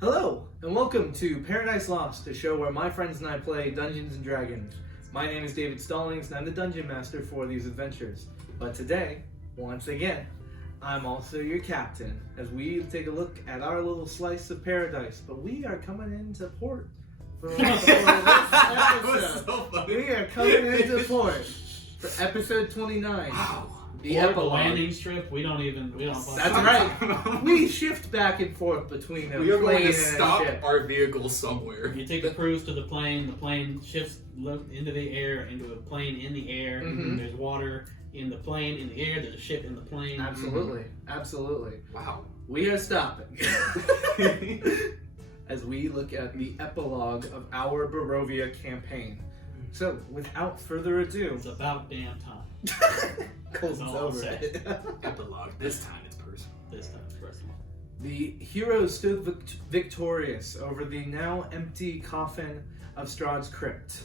Hello, and welcome to Paradise Lost, a show where my friends and I play Dungeons & Dragons. My name is David Stallings, and I'm the Dungeon Master for these adventures. But today, once again, I'm also your captain, as we take a look at our little slice of paradise. But we are coming into port for this episode. We are coming into port for episode 29. Wow. The or epilogue. the landing strip, we don't. That's right. We shift back and forth between a We are plane going to and a stop ship. our vehicle somewhere. You take the cruise to the plane shifts into the air, into a plane in the air, Mhm. there's water in the plane, in the air, there's a ship in the plane. Absolutely, absolutely. Wow. We are stopping as we look at the epilogue of our Barovia campaign. So, without further ado, It's about damn time. Cole's all I'll over say. it. Epilogue. This time it's personal. This time it's personal. The heroes stood victorious over the now empty coffin of Strahd's crypt.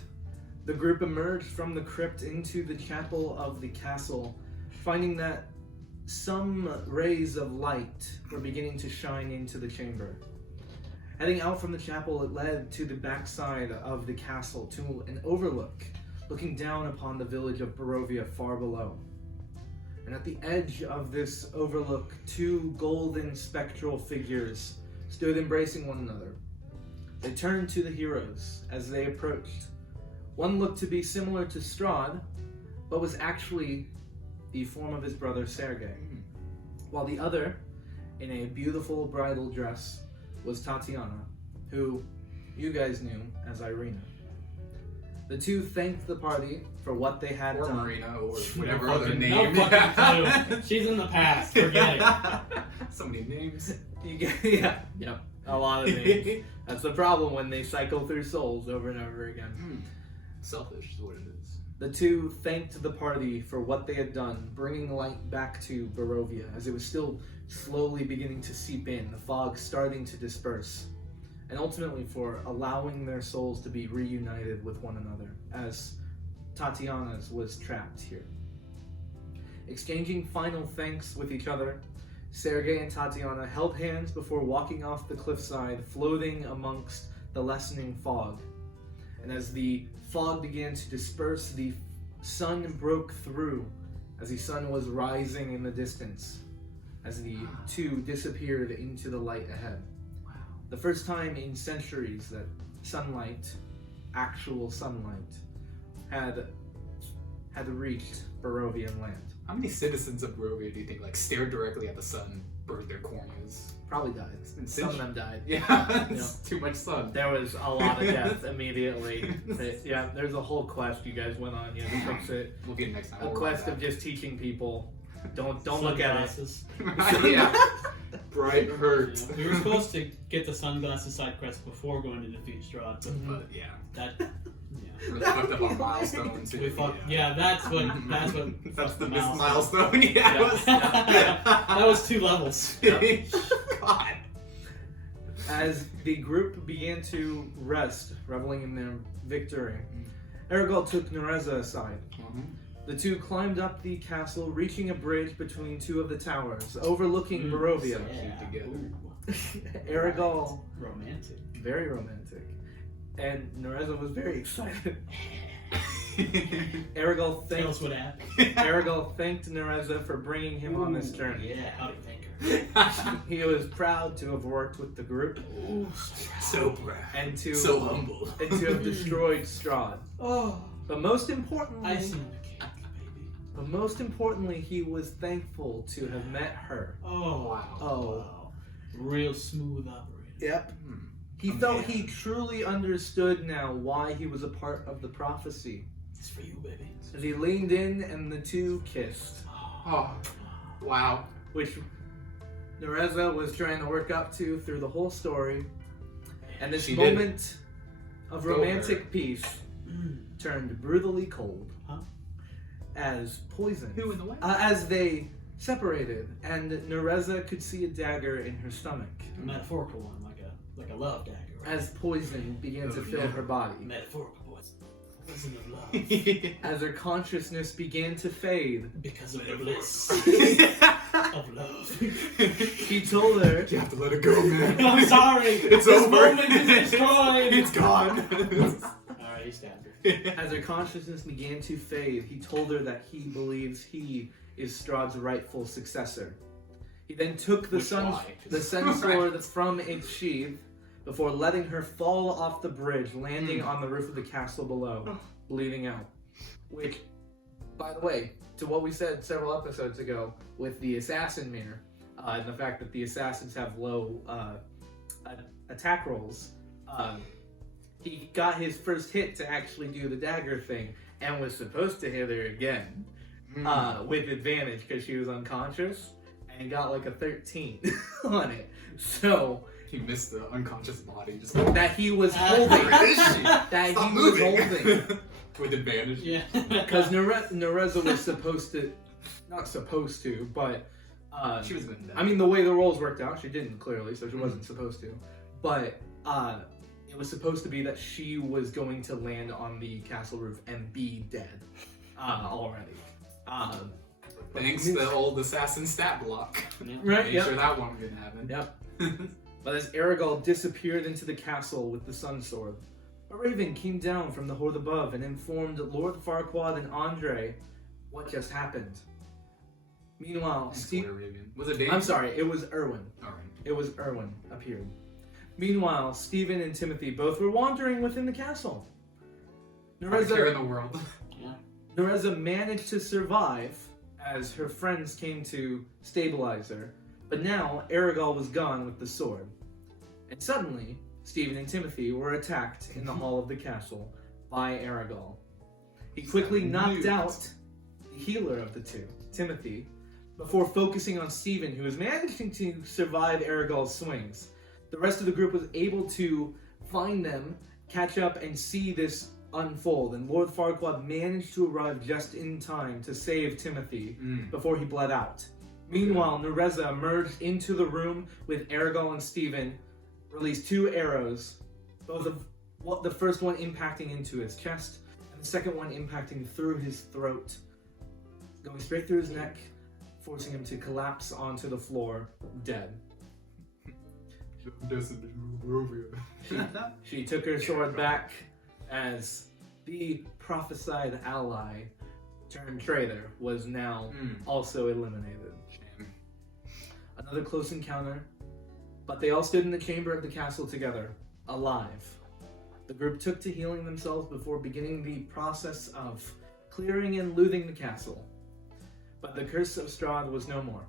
The group emerged from the crypt into the chapel of the castle, finding that some rays of light were beginning to shine into the chamber. Heading out from the chapel, it led to the backside of the castle to an overlook, looking down upon the village of Barovia far below. And at the edge of this overlook, two golden spectral figures stood embracing one another. They turned to the heroes as they approached. One looked to be similar to Strahd, but was actually the form of his brother Sergei, while the other, in a beautiful bridal dress, was Tatiana, who you guys knew as Irina. The two thanked the party for what they had Or done. Marina, or No whatever other fucking- name. no fucking clue. She's in the past. Forget it. So many names. Yep, a lot of names. That's the problem when they cycle through souls over and over again. Selfish is what it is. The two thanked the party for what they had done, bringing light back to Barovia, as it was still slowly beginning to seep in, the fog starting to disperse, and ultimately for allowing their souls to be reunited with one another, as Tatiana's was trapped here. Exchanging final thanks with each other, Sergei and Tatiana held hands before walking off the cliffside, floating amongst the lessening fog. And as the fog began to disperse, the sun broke through as the sun was rising in the distance, as the two disappeared into the light ahead. Wow. The first time in centuries that sunlight, actual sunlight, had reached Barovian land. How many citizens of Barovia do you think stared directly at the sun, burned their corneas? Probably died. been Some of centuries. them died. Yeah, it's too much sun. There was a lot of death immediately. Yeah, there's a whole quest you guys went on. You had to fix it. We'll get it next time. A We'll quest worry of just teaching people. Don't look at it. Sunglasses. about it. Yeah. Bright hurt. Yeah. We were supposed to get the sunglasses side quest before going to defeat Strahd, But yeah. but that. Yeah. Really fucked up on milestone too. We fucked. Yeah, that's what. That's fucked the the missed milestone. milestone. Yeah. That was 2 levels. God. As the group began to rest, reveling in their victory, Erigol took Nereza aside. The two climbed up the castle, reaching a bridge between two of the towers, overlooking Barovia. Yeah. Together. Erigol, Romantic. very romantic, and Nereza was very excited. Erigol Tell us thanked, what happened. Erigol thanked Nereza for bringing him on this journey. Yeah, howdy, thinker. He was proud to have worked with the group So proud. and to So humble. have destroyed Strahd. Oh, But most importantly, icing on the cake, baby. But most importantly, he was thankful to have met her. Oh, Wow. Oh. wow. Real smooth operator. Yep. Hmm. He Oh, felt man. he truly understood now why he was a part of the prophecy. It's for you, baby. As he leaned in and the two kissed, Oh. Wow. which Nereza was trying to work up to through the whole story. And this She did. moment of Go romantic her. peace Mm. turned brutally cold. Huh? As poison. Who in the way? As they separated, and Nereza could see a dagger in her stomach. A metaphorical one, like a love dagger. Right? As poison began to Oh, fill yeah. her body. Metaphorical boys. Poison of love. As her consciousness began to fade, Because of the bliss. of love. He told her. You have to let it go, man. I'm sorry. It's This over. moment is destroyed. It's gone. Alright, he stabbed her. As her consciousness began to fade, he told her that he believes he is Strahd's rightful successor. He then took the sun sword from its sheath before letting her fall off the bridge, landing on the roof of the castle below, bleeding out. Which, by the way, to what we said several episodes ago with the assassin mirror, and the fact that the assassins have low attack rolls, he got his first hit to actually do the dagger thing and was supposed to hit her again with advantage because she was unconscious and got like a 13 on it. So He missed the unconscious body. Just that he was holding. Where is she? That Stop he was moving. holding. With advantage. Yeah. Because Nereza was supposed to, not supposed to, but She was good. I mean, the way the rolls worked out, she didn't clearly, so she wasn't supposed to. But it was supposed to be that she was going to land on the castle roof and be dead already. Thanks to the old assassin stat block. Right, Made yep. sure that one didn't happen. Yep. But as Aragorn disappeared into the castle with the sun sword, a raven came down from the horde above and informed Lord Farquaad and Andre what just happened. Meanwhile, Was it Dave? I'm sorry, it was Erwin. Alright. It was Erwin appeared. Meanwhile, Stephen and Timothy both were wandering within the castle. Care in the world. Nereza managed to survive as her friends came to stabilize her, but now Aragorn was gone with the sword. And suddenly, Stephen and Timothy were attacked in the hall of the castle by Aragorn. He quickly knocked out the healer of the two, Timothy, before focusing on Stephen, who was managing to survive Aragorn's swings. The rest of the group was able to find them, catch up, and see this unfold, and Lord Farquaad managed to arrive just in time to save Timothy before he bled out. Meanwhile, Nereza emerged into the room with Aragorn and Stephen, released 2 arrows, the first one impacting into his chest, and the second one impacting through his throat, going straight through his neck, forcing him to collapse onto the floor, dead. She took her sword back as the prophesied ally turned traitor was now also eliminated. Shame. Another close encounter, but they all stood in the chamber of the castle together, alive. The group took to healing themselves before beginning the process of clearing and looting the castle. But the curse of Strahd was no more.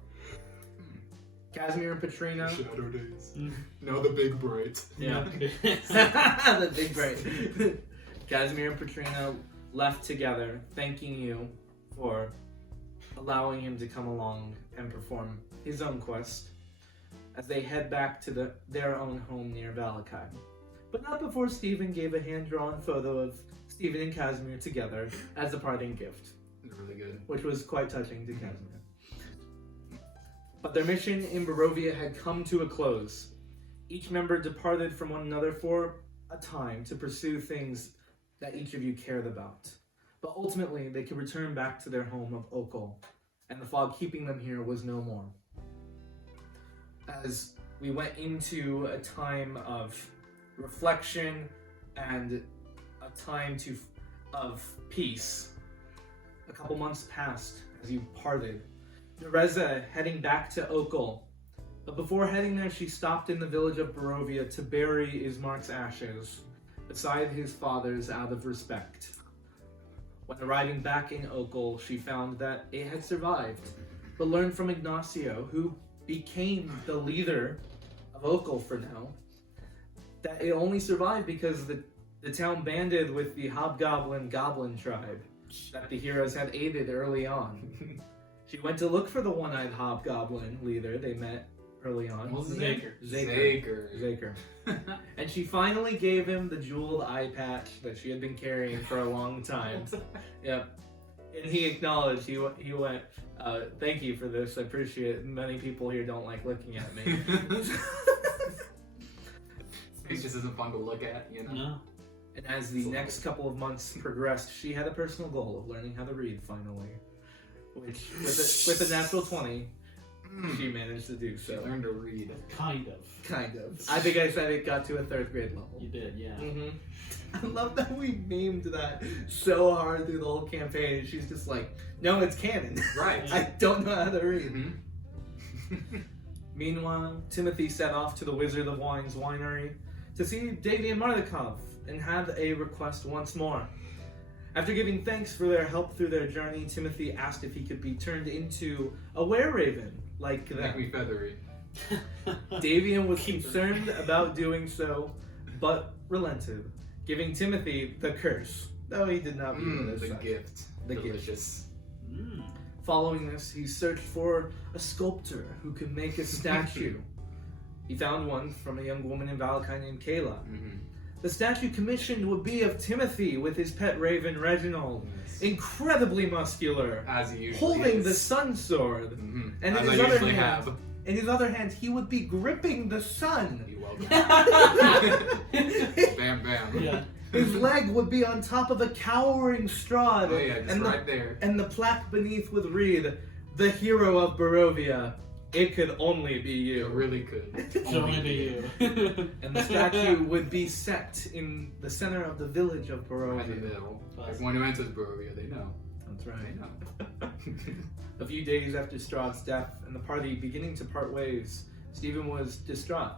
Casimir and Petrina. Shadow days. Now the big bright. Yeah. The big break. Casimir and Petrina left together, thanking you for allowing him to come along and perform his own quest as they head back to their own home near Valakai. But not before Stephen gave a hand-drawn photo of Stephen and Casimir together as a parting gift. Really good. Which was quite touching to Casimir. But their mission in Barovia had come to a close. Each member departed from one another for a time to pursue things that each of you cared about. But ultimately, they could return back to their home of Okol, and the fog keeping them here was no more. As we went into a time of reflection and a time of peace, a couple months passed as you parted. Nereza heading back to Okol, but before heading there, she stopped in the village of Barovia to bury Ismark's ashes beside his father's out of respect. When arriving back in Okol, she found that it had survived, but learned from Ignacio, who became the leader of Okol for now, that it only survived because the town banded with the Hobgoblin Goblin tribe that the heroes had aided early on. She went to look for the one-eyed hobgoblin leader they met early on. What was his name? Zaker. And she finally gave him the jeweled eye patch that she had been carrying for a long time. Yep. And he acknowledged, he went, thank you for this, I appreciate it. Many people here don't like looking at me. It just isn't fun to look at, you know? No. And as the next couple of months progressed, she had a personal goal of learning how to read finally. Which, with a natural 20, She managed to do She so. learned to read. Kind of. Kind of. I think I said it got to a 3rd grade level. You did, yeah. I love that we memed that so hard through the whole campaign. She's just like, no, it's canon. Right. I don't know how to read. Mm-hmm. Meanwhile, Timothy set off to the Wizard of Wine's winery to see Davian Mardukov and had a request once more. After giving thanks for their help through their journey, Timothy asked if he could be turned into a were-raven like Make them. me feathery. Davian was concerned about doing so, but relented, giving Timothy the curse, though he did not view it as The such. gift. The gift. Delicious. Following this, he searched for a sculptor who could make a statue. He found one from a young woman in Valakine named Kayla. Mm-hmm. The statue commissioned would be of Timothy with his pet raven Reginald, incredibly muscular, As he usually holding is. the sun sword. Mm-hmm. And As in I his other usually hand, have. in his other hand, he would be gripping the sun. You're welcome. Bam, bam. Yeah. His leg would be on top of a cowering Strahd, Oh yeah, just and right there. and the plaque beneath would read, "The hero of Barovia. It could only be It you." really could. Should only be you. And the statue would be set in the center of the village of Right in the Barovia. middle. Everyone who enters Barovia, they know. That's They right. know. A few days after Strahd's death and the party beginning to part ways, Stephen was distraught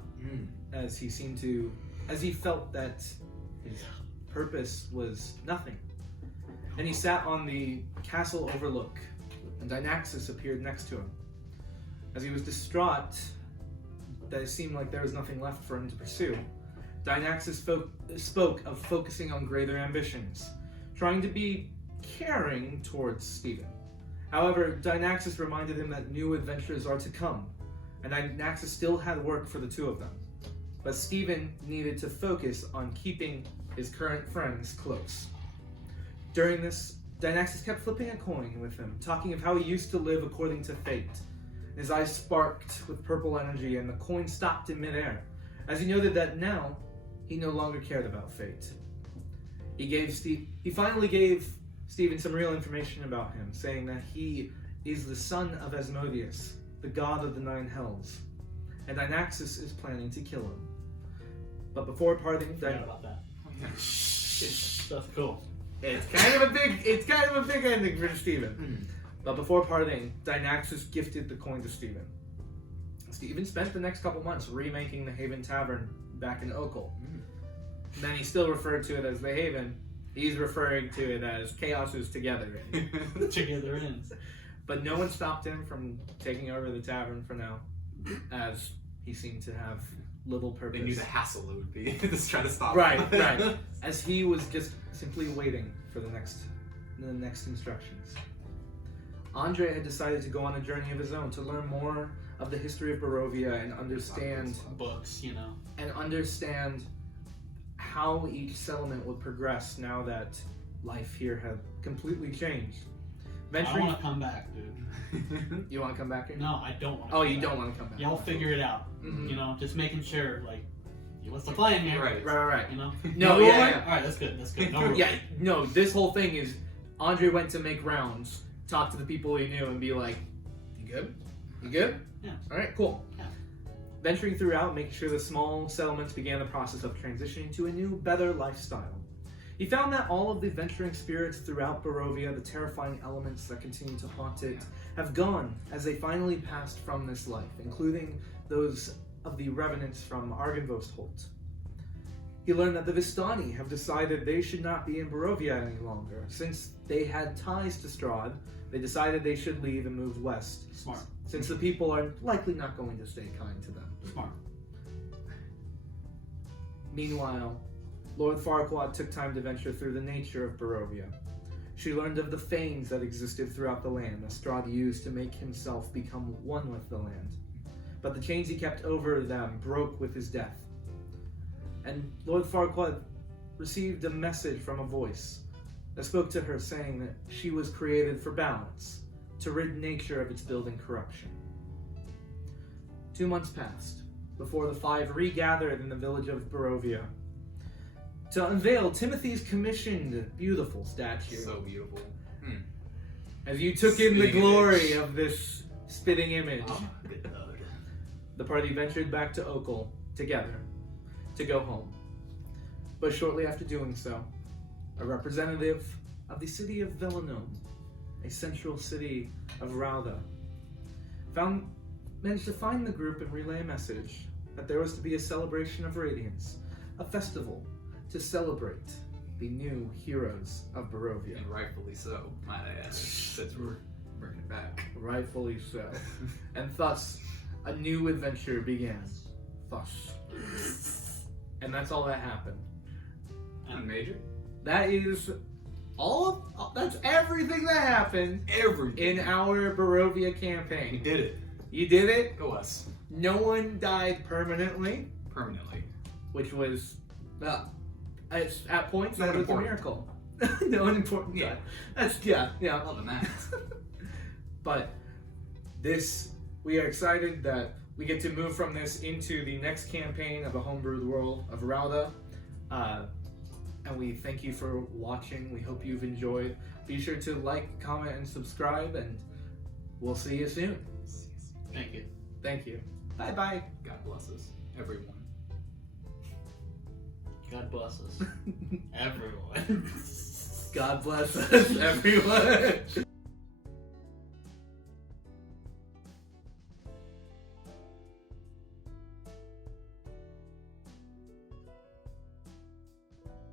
as he felt that his purpose was nothing. And he sat on the castle overlook, and Dynaxis appeared next to him. As he was distraught that it seemed like there was nothing left for him to pursue, Dynaxis spoke of focusing on greater ambitions, trying to be caring towards Stephen. However, Dynaxis reminded him that new adventures are to come, and Dynaxis still had work for the two of them. But Stephen needed to focus on keeping his current friends close. During this, Dynaxis kept flipping a coin with him, talking of how he used to live according to fate. His eyes sparked with purple energy, and the coin stopped in midair, as he noted that now he no longer cared about fate. He finally gave Stephen some real information about him, saying that he is the son of Asmodeus, the god of the Nine Hells, and Dynaxis is planning to kill him. But before parting, Forgot about that. That's cool. it's kind of a big ending for Stephen. But before parting, Dynaxis gifted the coin to Stephen. Stephen spent the next couple months remaking the Haven Tavern back in Oakle. Then he still referred to it as the Haven. He's referring to it as Chaos is Together. Together ends. But no one stopped him from taking over the tavern for now, as he seemed to have little purpose. They knew the hassle it would be to just try to stop Right, him. right. As he was just simply waiting for the next instructions. Andre had decided to go on a journey of his own to learn more of the history of Barovia and understand Books, you know. how each settlement would progress now that life here had completely changed. I want to come back, dude. You want to come back here? No, I don't want to Oh, come you back. don't want to come back. Y'all figure it out. Mhm. You know, just making sure, like, what's the plan here? Right. Right. You know? No, rule yeah, book? yeah. Alright, that's good. No rule. Yeah, no, this whole thing is Andre went to make rounds, talk to the people he knew, and be like, "You good? You good? Yeah. Alright, cool." Yeah. Venturing throughout, making sure the small settlements began the process of transitioning to a new, better lifestyle. He found that all of the venturing spirits throughout Barovia, the terrifying elements that continue to haunt it, have gone as they finally passed from this life, including those of the revenants from Argynvost Holt. He learned that the Vistani have decided they should not be in Barovia any longer. Since they had ties to Strahd, they decided they should leave and move west. Smart. Since the people are likely not going to stay kind to them. Smart. Meanwhile, Lord Farquaad took time to venture through the nature of Barovia. She learned of the fanes that existed throughout the land that Strahd used to make himself become one with the land. But the chains he kept over them broke with his death. And Lord Farquaad received a message from a voice that spoke to her saying that she was created for balance, to rid nature of its building corruption. 2 months passed before the five regathered in the village of Barovia to unveil Timothy's commissioned beautiful statue. So beautiful. As you took in the Spitting glory image. of this spitting image. Oh, good lord. The party ventured back to Okel together to go home. But shortly after doing so, a representative of the city of Villanome, a central city of Rauda, managed to find the group and relay a message that there was to be a celebration of radiance, a festival to celebrate the new heroes of Barovia. And rightfully so, might I add, since we're bringing it back. Rightfully so. And thus, a new adventure began. Thus. And that's all that happened. And major? That is that's everything that happened Everything. in our Barovia We campaign. did it. You did it. Go us. No one died permanently, Permanently. which was it's at points No that one was a important. miracle. No one important Yeah. died. That's yeah. Other than that. But we are excited that we get to move from this into the next campaign of a homebrewed world of Rauda. And we thank you for watching. We hope you've enjoyed. Be sure to like, comment, and subscribe, and we'll see you soon. Thank you. Thank you. Bye-bye. God bless us, everyone. God bless us. Everyone. God bless us, everyone.